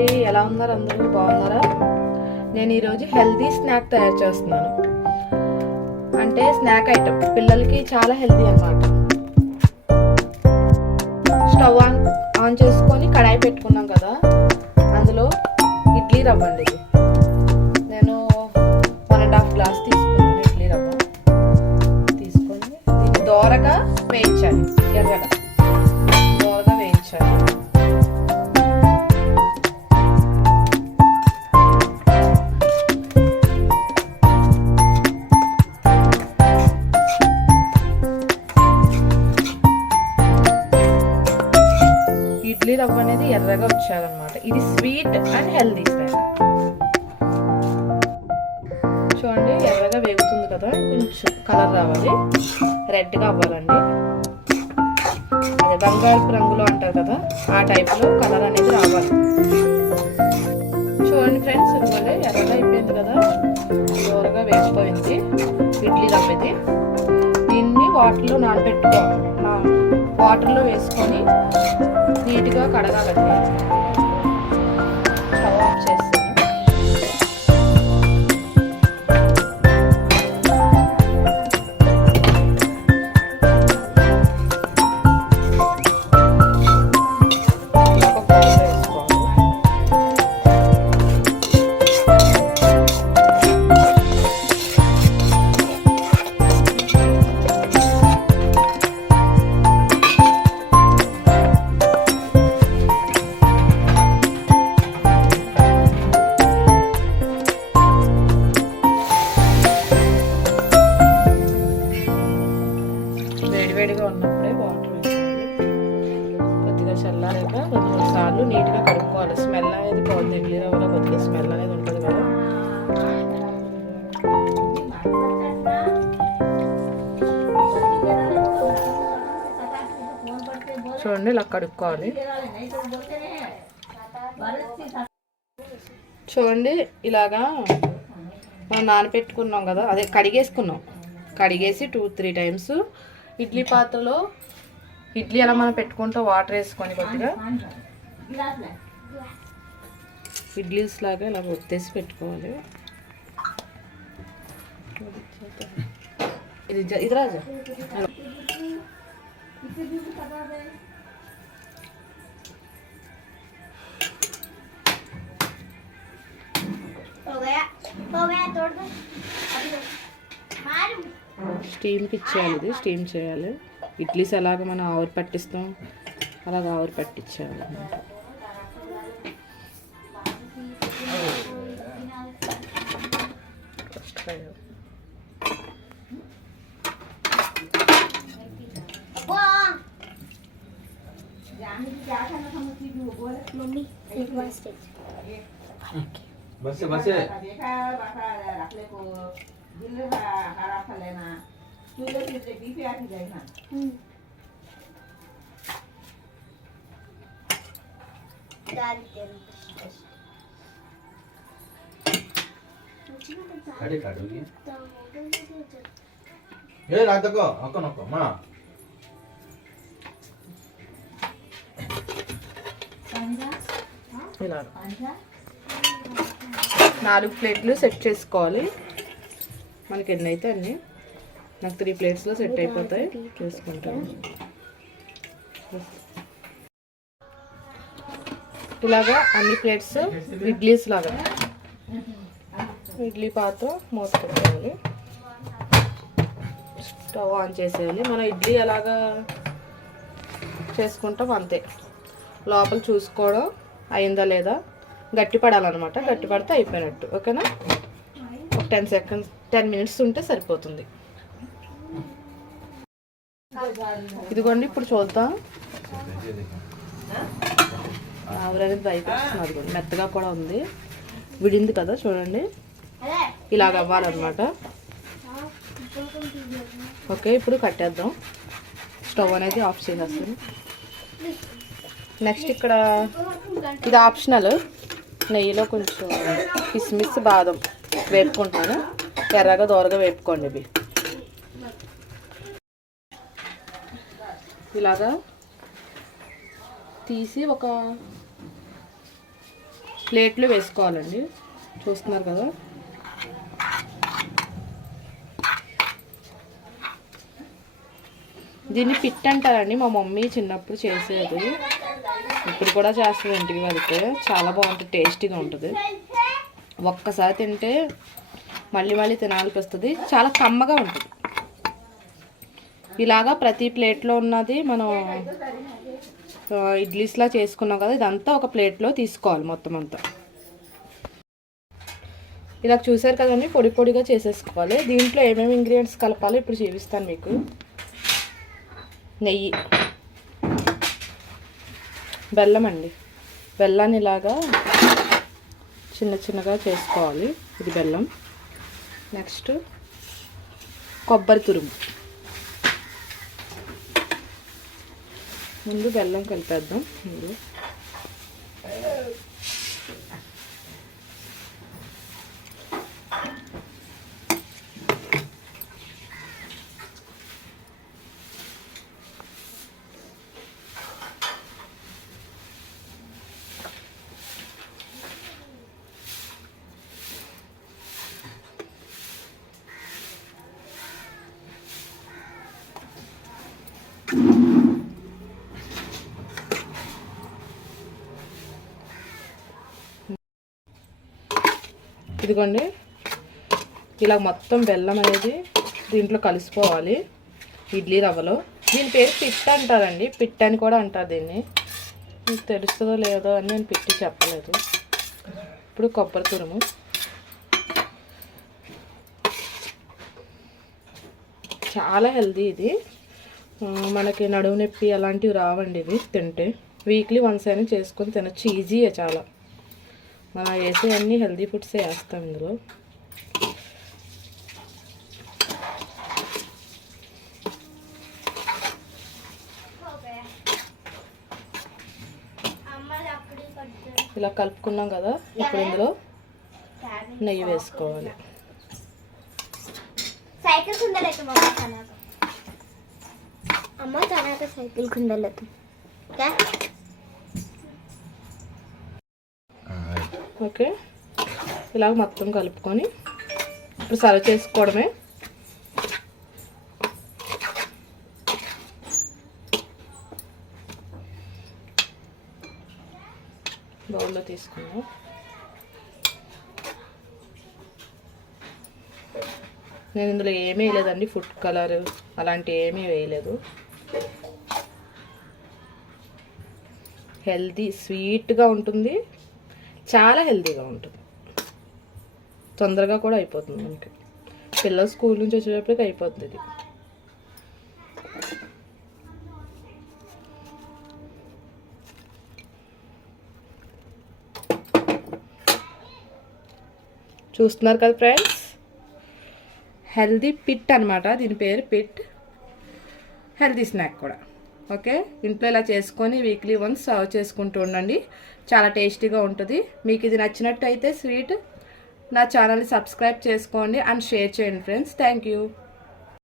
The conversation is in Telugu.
అండి, ఎలా ఉన్నారు అందరూ? బాగున్నారా? నేను ఈరోజు హెల్తీ స్నాక్ తయారు చేస్తున్నాను. అంటే స్నాక్ ఐటమ్ పిల్లలకి చాలా హెల్తీ అన్నమాట. స్టవ్ ఆన్ చేసుకొని కడాయి పెట్టుకున్నాం కదా, అందులో ఇడ్లీ రవ్వ అండి. ఇది నేను 1.5 గ్లాస్ తీసుకున్నాను. ఇడ్లీ రవ్వ తీసుకొని దీన్ని దోరగా వేయించాలి. ఎర్రగా దోరగా వేయించాలి. ఇడ్లీ రవ్వ అనేది ఎర్రగా వచ్చారనమాట. ఇది స్వీట్ అండ్ హెల్దీ స్నాక్. చూడండి, ఎర్రగా వేగుతుంది కదా, కొంచెం కలర్ రావాలి, రెడ్గా అవ్వాలండి. అదే బంగారు రంగులో అంటారు కదా, ఆ టైప్లో కలర్ అనేది రావాలి. చూడండి ఫ్రెండ్స్, ఇదిగోండి ఎర్రగా అయిపోయింది కదా, దూరగా వేగిపోయింది ఇడ్లీ రవ్వ. ఇది దీన్ని వాటర్లో నానబెట్టుకోవాలి. వాటర్లో వేసుకొని నీట్గా కడగాలండి. స్టవ్ ఆఫ్ చేస్తాను. వేడివేడిగా ఉన్నప్పుడే వాటర్ వేసుకోవాలి. కొద్దిగా చల్లారాక 2-3 సార్లు నీట్గా కడుక్కోవాలి. స్మెల్ అనేది పోతుంది. ఇడ్లీ రవ్వలో కొద్దిగా స్మెల్ అనేది ఉంటుంది కదా. చూడండి, ఇలా కడుక్కోవాలి. చూడండి, ఇలాగా మనం నానబెట్టుకున్నాం కదా, అదే కడిగేసి 2-3 టైమ్స్ ఇడ్లీ పాత్రలో ఇడ్లీ ఎలా మనం పెట్టుకుంటాం, వాటర్ వేసుకొని కొద్దిగా ఇడ్లీస్ లాగా ఇలా ఒత్తేసి పెట్టుకోవాలి. ఇది రాజా స్టీమ్కి ఇచ్చేయాలి. ఇది స్టీమ్ చేయాలి. ఇడ్లీస్ ఎలాగ మనం ఆవిరి పట్టిస్తాం, అలాగ ఆవిరి పట్టించేయాలి అన్నమాట. ఇలా 4 ప్లేట్లు సెట్ చేసుకోవాలి. మనకి ఎన్ని అయితే అన్ని. నాకు 3 ప్లేట్స్లో సెట్ అయిపోతాయి. చేసుకుంటాను. ఇలాగా అన్ని ప్లేట్స్ ఇడ్లీస్ లాగా ఇడ్లీ పాత్ర మూత పెట్టేయాలి. స్టవ్ ఆన్ చేసేయాలి. మనం ఇడ్లీ ఎలాగా చేసుకుంటాం అంతే. లోపల చూసుకోవడం అయిందా లేదా, గట్టి పడాలన్నమాట. గట్టి పడితే అయిపోయినట్టు. ఓకేనా? ఒక 10 మినిట్స్ ఉంటే సరిపోతుంది. ఇదిగోండి, ఇప్పుడు చూద్దాం. ఆవిరి అనేది అయిపోతుంది. అదిగోండి, మెత్తగా కూడా ఉంది, విడింది కదా. చూడండి, ఇలాగ అవ్వాలన్నమాట. ఓకే, ఇప్పుడు కట్టేద్దాం. స్టవ్ అనేది ఆఫ్ చేసేస్తాను. నెక్స్ట్ ఇక్కడ ఇది ఆప్షనల్. నెయ్యిలో కొంచెం కిస్మిస్ బాదం వేపుకుంటాను. ఎర్రగా దోరగా వేపుకోండి. ఇవి ఇలాగా తీసి ఒక ప్లేట్లు వేసుకోవాలండి. చూస్తున్నారు కదా. దీన్ని పిట్ అంటారండి. మా మమ్మీ చిన్నప్పుడు చేసేది, ఇప్పుడు కూడా చేస్తుంది ఇంటికి వెళ్తే. చాలా బాగుంటుంది, టేస్టీగా ఉంటుంది. ఒక్కసారి తింటే మళ్ళీ మళ్ళీ తినాలనిపిస్తుంది. చాలా కమ్మగా ఉంటుంది. ఇలాగా ప్రతి ప్లేట్లో ఉన్నది మనం ఇడ్లీస్లా చేసుకున్నాం కదా, ఇదంతా ఒక ప్లేట్లో తీసుకోవాలి మొత్తం అంతా. ఇలా చూసారు కదండి, పొడి పొడిగా చేసేసుకోవాలి. దీంట్లో ఏమేమి ఇంగ్రీడియంట్స్ కలపాలో ఇప్పుడు చూపిస్తాను మీకు. నెయ్యి, బెల్లం అండి. బెల్లాన్ని ఇలాగా చిన్న చిన్నగా చేసుకోవాలి. ఇది బెల్లం. నెక్స్ట్ కొబ్బరి తురుము. ముందు బెల్లం కలిపేద్దాం. ముందు ఇదిగోండి, ఇలా మొత్తం బెల్లం అనేది దీంట్లో కలిసిపోవాలి ఇడ్లీ రవ్వలో. దీని పేరు పిట్ అంటారండి, పిట్ అని కూడా అంటారు దీన్ని. మీకు తెలుస్తుందో లేదో అని నేను పిట్టి చెప్పలేదు. ఇప్పుడు కొబ్బరి తురుము, చాలా హెల్దీ ఇది. మనకి నడుము నొప్పి అలాంటివి రావండి ఇవి తింటే. వీక్లీ వన్స్ అయినా చేసుకొని తినచ్చు, ఈజీయే చాలా. మనం వేసే అన్ని హెల్దీ ఫుడ్సే వేస్తాం ఇందులో. ఇలా కలుపుకున్నాం కదా, ఇప్పుడు ఇందులో నెయ్యి వేసుకోవాలి. సైకిల్ కుండలేదు అమ్మ, తర్వాత సైకిల్ కుండలేదు. ఓకే, ఇలాగ మొత్తం కలుపుకొని ఇప్పుడు సర్వ్ చేసుకోవడమే. బౌల్లో తీసుకుందాం. నేను ఇందులో ఏమీ వేయలేదండి, ఫుడ్ కలర్ అలాంటి ఏమీ వేయలేదు. హెల్తీ, స్వీట్గా ఉంటుంది, చాలా హెల్తీగా ఉంటుంది. తొందరగా కూడా అయిపోతుంది మనకి. పిల్లలు స్కూల్ నుంచి వచ్చేటప్పటికి అయిపోతుంది ఇది. చూస్తున్నారు కదా ఫ్రెండ్స్, హెల్తీ పిట్ అనమాట దీని పేరు. పిట్ హెల్తీ స్నాక్ కూడా. ఓకే, ఇంట్లో ఇలా చేసుకొని వీక్లీ వన్స్ సర్వ్ చేసుకుంటూ ఉండండి. చాలా టేస్టీగా ఉంటుంది. మీకు ఇది నచ్చినట్టయితే స్వీట్, నా ఛానల్ని సబ్స్క్రైబ్ చేసుకోండి అండ్ షేర్ చేయండి ఫ్రెండ్స్. Thank you.